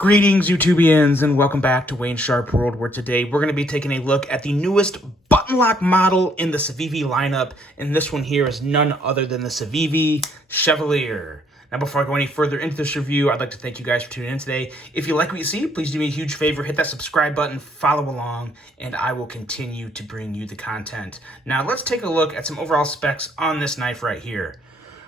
Greetings, YouTubians, and welcome back to Wayne Sharp World, where today we're going to be taking a look at the newest button lock model in the Civivi lineup, and this one here is none other than the Civivi Chevalier. Now, before I go any further into this review, I'd like to thank you guys for tuning in today. If you like what you see, please do me a huge favor, hit that subscribe button, follow along, and I will continue to bring you the content. Now, let's take a look at some overall specs on this knife right here.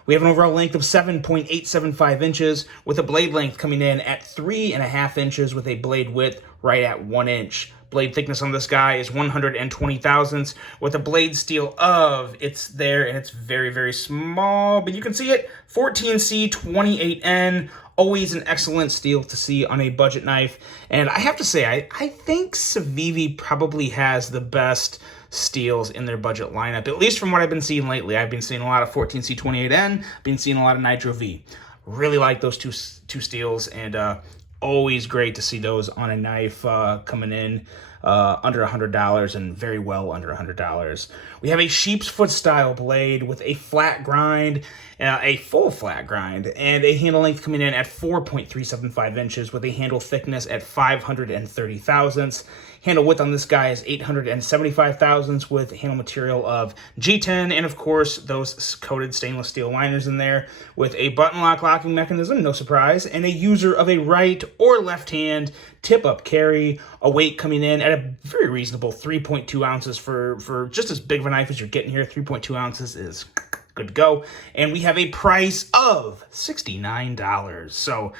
We have an overall length of 7.875 inches with a blade length coming in at 3.5 inches with a blade width right at 1 inch. Blade thickness on this guy is 120 thousandths with a blade steel of, it's there and it's very, very small, but you can see it, 14C28N. Always an excellent steel to see on a budget knife. And I have to say, I think Civivi probably has the best steels in their budget lineup, at least from what I've been seeing lately. I've been seeing a lot of 14C28N, been seeing a lot of Nitro V. Really like those two steels, and always great to see those on a knife coming in under $100 and very well under $100. We have a sheep's foot style blade with a flat grind, a full flat grind, and a handle length coming in at 4.375 inches with a handle thickness at 530 thousandths. Handle width on this guy is 875 thousandths with handle material of G10, and of course those coated stainless steel liners in there with a button lock locking mechanism, no surprise, and a user of a right or left hand tip up carry. A weight coming in at a very reasonable 3.2 ounces for just as big of a knife as you're getting here. 3.2 ounces is good to go. And we have a price of $69. So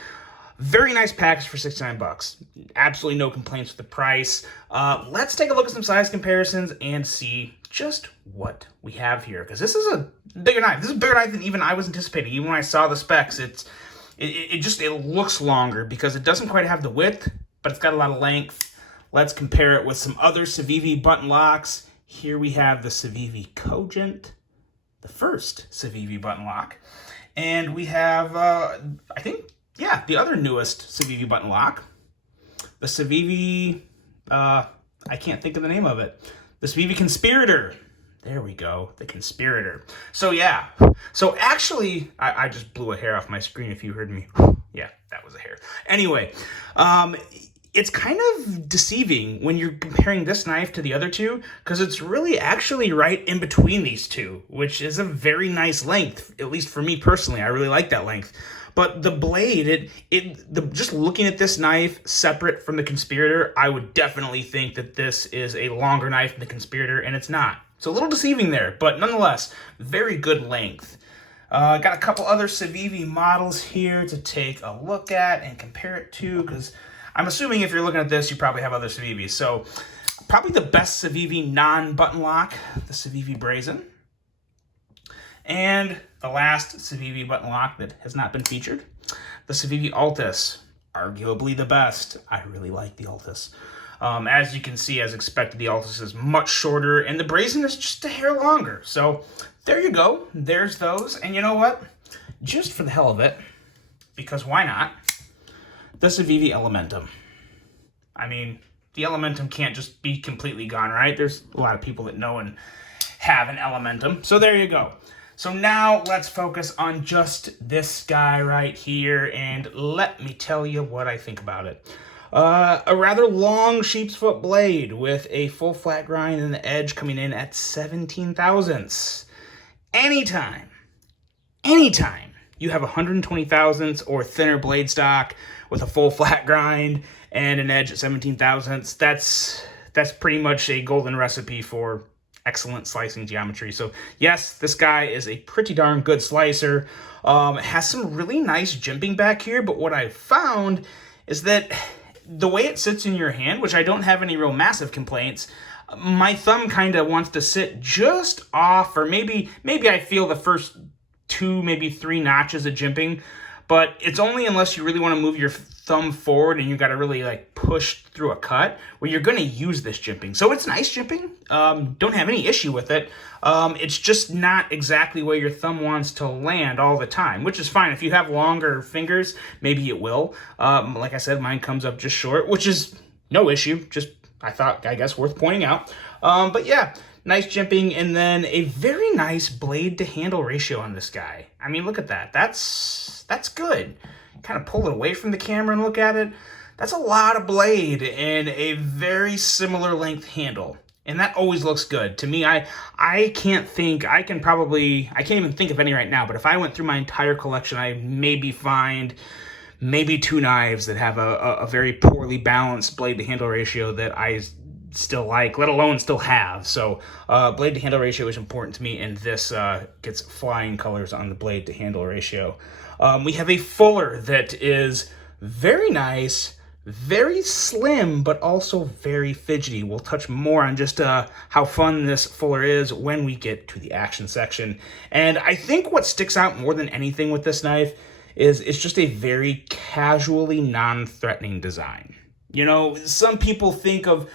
very nice package for 69 bucks. Absolutely no complaints with the price. Let's take a look at some size comparisons and see just what we have here, because this is a bigger knife. This is a bigger knife than even I was anticipating. Even when I saw the specs, it looks longer because it doesn't quite have the width, but it's got a lot of length. Let's compare it with some other Civivi button locks. Here we have the Civivi Cogent, the first Civivi button lock. And we have, the other newest Civivi button lock, the Civivi, I can't think of the name of it, the Civivi Conspirator. There we go, the Conspirator. So yeah, so actually, I just blew a hair off my screen if you heard me. Yeah, that was a hair. Anyway, it's kind of deceiving when you're comparing this knife to the other two, because it's really actually right in between these two, which is a very nice length, at least for me personally. I really like that length. But the blade, just looking at this knife separate from the Conspirator, I would definitely think that this is a longer knife than the Conspirator, and it's not. So a little deceiving there, but nonetheless, very good length. Got a couple other Civivi models here to take a look at and compare it to, because I'm assuming if you're looking at this, you probably have other Civivis. So probably the best Civivi non-button lock, the Civivi Brazen. And the last Civivi button lock that has not been featured, the Civivi Altus, arguably the best. I really like the Altus. As you can see, as expected, the Altus is much shorter, and the Brazen is just a hair longer. So there you go. There's those. And you know what? Just for the hell of it, because why not, the Civivi Elementum. I mean, the Elementum can't just be completely gone, right? There's a lot of people that know and have an Elementum. So there you go. So now let's focus on just this guy right here, and let me tell you what I think about it. A rather long sheep's foot blade with a full flat grind and the edge coming in at 17 thousandths. Anytime you have 120 thousandths or thinner blade stock with a full flat grind and an edge at 17 thousandths, that's pretty much a golden recipe for excellent slicing geometry. So yes, this guy is a pretty darn good slicer. Has some really nice jimping back here, but what I've found is that the way it sits in your hand, which I don't have any real massive complaints, my thumb kind of wants to sit just off, or maybe I feel the first 2, maybe 3 notches of jimping, but it's only unless you really want to move your thumb forward and you got to really like push through a cut where you're going to use this jimping. So it's nice jimping. Don't have any issue with it. It's just not exactly where your thumb wants to land all the time, which is fine. If you have longer fingers, maybe it will. Like I said, mine comes up just short, which is no issue. Just, I guess worth pointing out. But yeah, nice jimping, and then a very nice blade to handle ratio on this guy. I mean, look at that. That's good. Kind of pull it away from the camera and look at it. That's a lot of blade and a very similar length handle. And that always looks good. To me, I can't even think of any right now, but if I went through my entire collection, I maybe find maybe 2 knives that have a very poorly balanced blade to handle ratio that I still like, let alone still have. So blade to handle ratio is important to me, and this gets flying colors on the blade to handle ratio. We have a fuller that is very nice, very slim, but also very fidgety. We'll touch more on just how fun this fuller is when we get to the action section. And I think what sticks out more than anything with this knife is it's just a very casually non-threatening design. You know, some people think of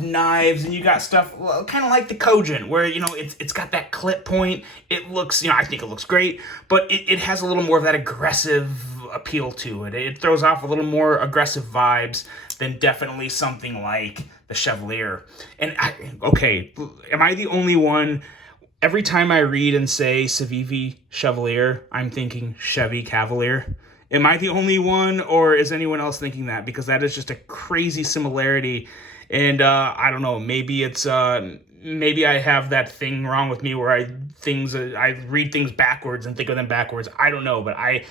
knives, and you got stuff kind of like the Kojin, where, you know, it's got that clip point. It looks, you know, I think it looks great, but it has a little more of that aggressive appeal to it. It throws off a little more aggressive vibes than definitely something like the Chevalier. And okay, am I the only one? Every time I read and say Civivi Chevalier, I'm thinking Chevy Cavalier. Am I the only one, or is anyone else thinking that? Because that is just a crazy similarity. And I don't know, maybe it's maybe I have that thing wrong with me where I read things backwards and think of them backwards. I don't know, but I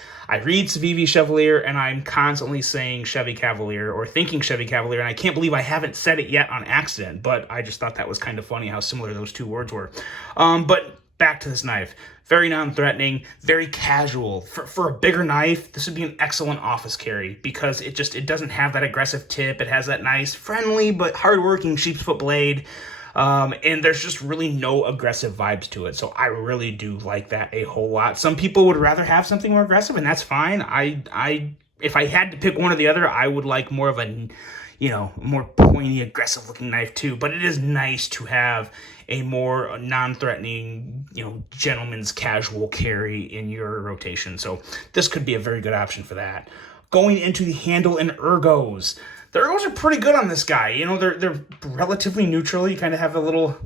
read Civivi Chevalier and I'm constantly saying Chevy Cavalier or thinking Chevy Cavalier, and I can't believe I haven't said it yet on accident, but I just thought that was kind of funny how similar those two words were. But back to this knife. Very non-threatening, very casual. For a bigger knife, this would be an excellent office carry because it doesn't have that aggressive tip. It has that nice, friendly, but hardworking sheep's foot blade. And there's just really no aggressive vibes to it. So I really do like that a whole lot. Some people would rather have something more aggressive, and that's fine. If I had to pick one or the other, I would like more of a, you know, more pointy, aggressive looking knife too. But it is nice to have a more non-threatening, you know, gentleman's casual carry in your rotation. So this could be a very good option for that. Going into the handle and ergos. The ergos are pretty good on this guy. You know, they're relatively neutral. You kind of have a little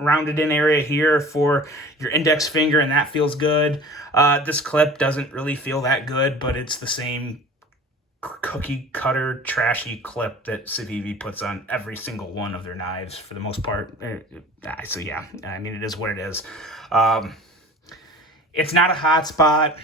rounded in area here for your index finger, and that feels good. This clip doesn't really feel that good, but it's the same cookie cutter trashy clip that Civivi puts on every single one of their knives for the most part. So yeah, I mean, it is what it is. It's not a hot spot.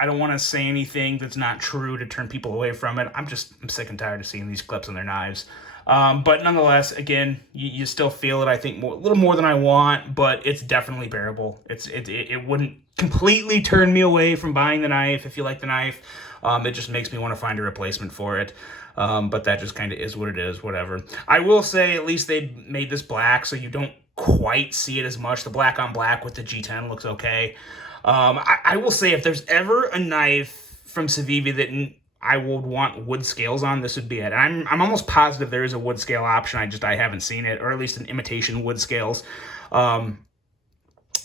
I don't want to say anything that's not true to turn people away from it. I'm sick and tired of seeing these clips on their knives. But nonetheless, again, you still feel it, I think, a little more than I want, but it's definitely bearable. It wouldn't completely turn me away from buying the knife if you like the knife. It just makes me want to find a replacement for it. But that just kind of is what it is, whatever. I will say at least they made this black, so you don't quite see it as much. The black on black with the G10 looks okay. I will say if there's ever a knife from Civivi that I would want wood scales on, this would be it. I'm almost positive there is a wood scale option. I haven't seen it, or at least an imitation wood scales.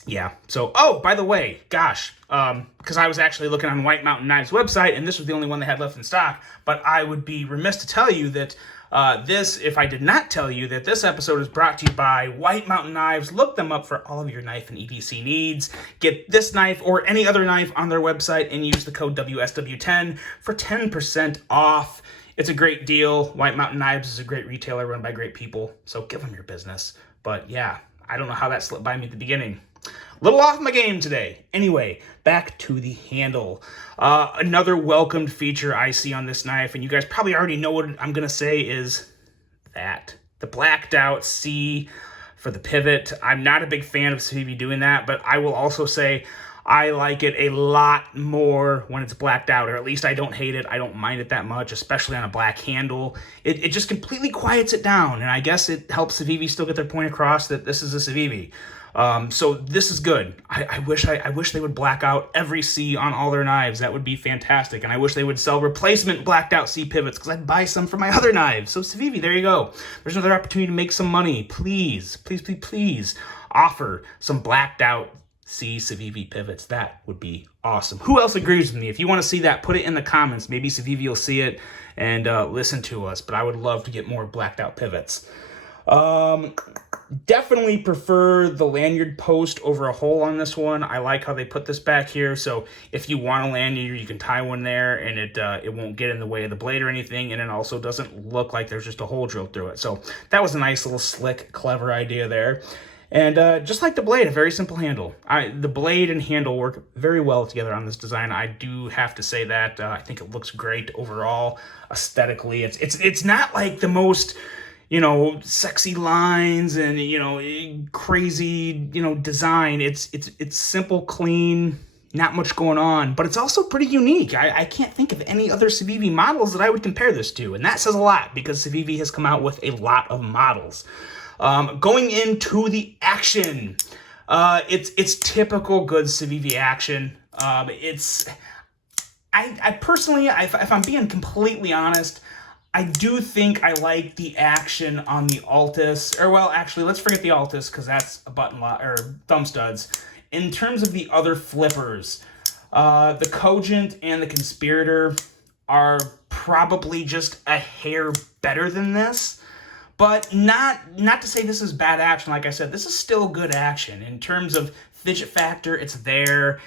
Yeah. So, oh, by the way, gosh, because I was actually looking on White Mountain Knives website, and this was the only one they had left in stock. But I would be remiss to tell you that if I did not tell you that this episode is brought to you by White Mountain Knives. Look them up for all of your knife and EDC needs. Get this knife or any other knife on their website and use the code WSW10 for 10% off. It's a great deal. White Mountain Knives is a great retailer run by great people, so give them your business. But yeah, I don't know how that slipped by me at the beginning. Little off my game today. Anyway, back to the handle. Another welcomed feature I see on this knife, and you guys probably already know what I'm going to say, is that. The blacked out C for the pivot. I'm not a big fan of Civivi doing that, but I will also say I like it a lot more when it's blacked out, or at least I don't hate it. I don't mind it that much, especially on a black handle. It just completely quiets it down, and I guess it helps Civivi still get their point across that this is a Civivi. So this is good. I wish they would black out every C on all their knives. That would be fantastic. And I wish they would sell replacement blacked out C pivots, because I'd buy some for my other knives. So Civivi, there you go. There's another opportunity to make some money. Please, please, please, please offer some blacked out C Civivi pivots. That would be awesome. Who else agrees with me? If you want to see that, put it in the comments. Maybe Civivi will see it and listen to us. But I would love to get more blacked out pivots. Definitely prefer the lanyard post over a hole on this one. I like how they put this back here, so if you want a lanyard, you can tie one there, and it won't get in the way of the blade or anything, and it also doesn't look like there's just a hole drilled through it. So that was a nice little slick, clever idea there. And just like the blade, a very simple handle. The blade and handle work very well together on this design. I do have to say that. I think it looks great overall, aesthetically. It's not like the most, sexy lines and, crazy, design. It's simple, clean, not much going on, but it's also pretty unique. I can't think of any other Civivi models that I would compare this to, and that says a lot because Civivi has come out with a lot of models. Going into the action, it's typical good Civivi action. I personally, if I'm being completely honest, I do think I like the action on the Altus, or well, actually, let's forget the Altus because that's a button lock or thumb studs. In terms of the other flippers, the Cogent and the Conspirator are probably just a hair better than this, but not to say this is bad action. Like I said, this is still good action. In terms of fidget factor, it's there.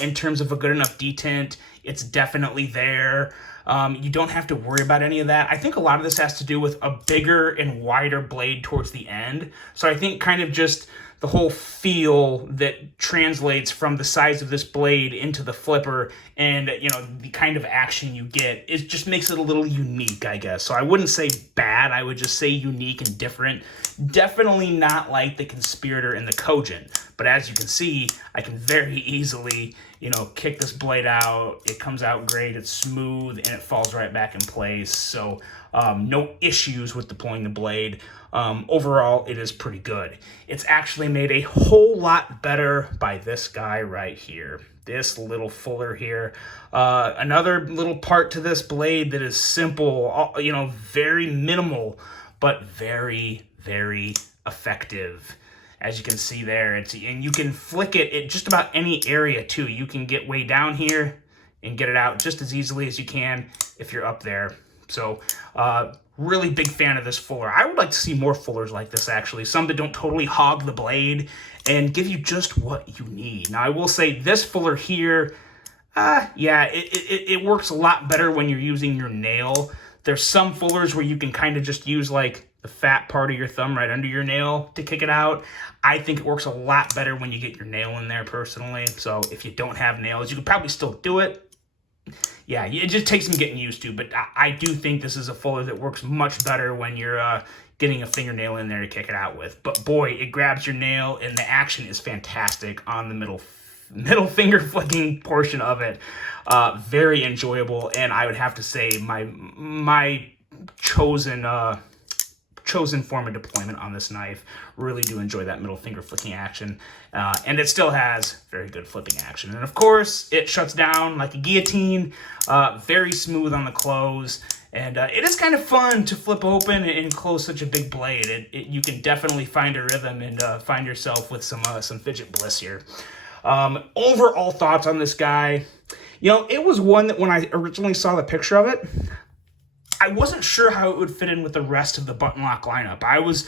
In terms of a good enough detent, it's definitely there. You don't have to worry about any of that. I think a lot of this has to do with a bigger and wider blade towards the end. So I think kind of just the whole feel that translates from the size of this blade into the flipper and, the kind of action you get, it just makes it a little unique, I guess. So I wouldn't say bad, I would just say unique and different. Definitely not like the Conspirator and the Cogent. But as you can see, I can very easily, kick this blade out. It comes out great, it's smooth, and it falls right back in place. So no issues with deploying the blade. Overall, it is pretty good. It's actually made a whole lot better by this guy right here. This little fuller here. Another little part to this blade that is simple, very minimal, but very, very effective. As you can see there, and you can flick it at just about any area too. You can get way down here and get it out just as easily as you can if you're up there. So really big fan of this fuller. I would like to see more fullers like this, actually. Some that don't totally hog the blade and give you just what you need. Now, I will say this fuller here, it works a lot better when you're using your nail. There's some fullers where you can kind of just use like the fat part of your thumb right under your nail to kick it out. I think it works a lot better when you get your nail in there personally. So if you don't have nails, you could probably still do it. Yeah, it just takes some getting used to, but I do think this is a fuller that works much better when you're getting a fingernail in there to kick it out with. But boy, it grabs your nail, and the action is fantastic on the middle finger flicking portion of it. Very enjoyable, and I would have to say my chosen form of deployment on this knife. Really do enjoy that middle finger flicking action, and it still has very good flipping action. And of course, it shuts down like a guillotine, very smooth on the close, and it is kind of fun to flip open and close such a big blade. You can definitely find a rhythm and find yourself with some fidget bliss here. Overall thoughts on this guy, it was one that when I originally saw the picture of it, I wasn't sure how it would fit in with the rest of the button lock lineup. I was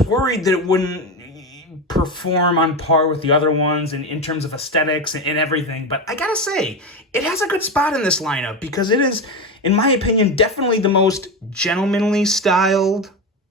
worried that it wouldn't perform on par with the other ones and in terms of aesthetics and everything, but I gotta say, it has a good spot in this lineup because it is, in my opinion, definitely the most gentlemanly styled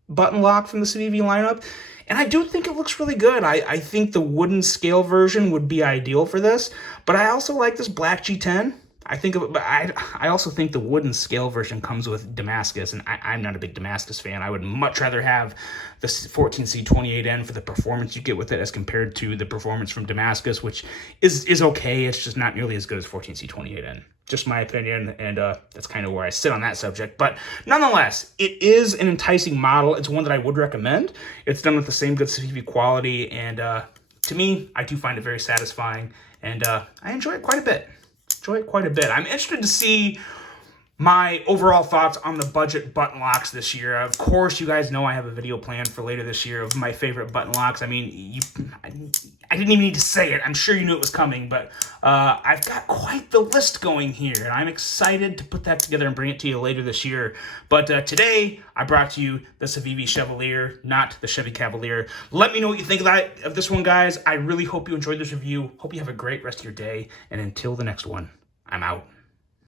button lock from the Civivi lineup, and I do think it looks really good. I think the wooden scale version would be ideal for this, but I also like this black G10. I also think the wooden scale version comes with Damascus, and I'm not a big Damascus fan. I would much rather have the 14C28N for the performance you get with it as compared to the performance from Damascus, which is okay. It's just not nearly as good as 14C28N. Just my opinion, and that's kind of where I sit on that subject. But nonetheless, it is an enticing model. It's one that I would recommend. It's done with the same good Civivi quality, and to me, I do find it very satisfying, and I enjoy it quite a bit. I'm interested to see my overall thoughts on the budget button locks this year. Of course, you guys know I have a video planned for later this year of my favorite button locks. I mean, I didn't even need to say it. I'm sure you knew it was coming, but I've got quite the list going here, and I'm excited to put that together and bring it to you later this year. But today, I brought to you the Civivi Chevalier, not the Chevy Cavalier. Let me know what you think of this one, guys. I really hope you enjoyed this review. Hope you have a great rest of your day, and until the next one, I'm out.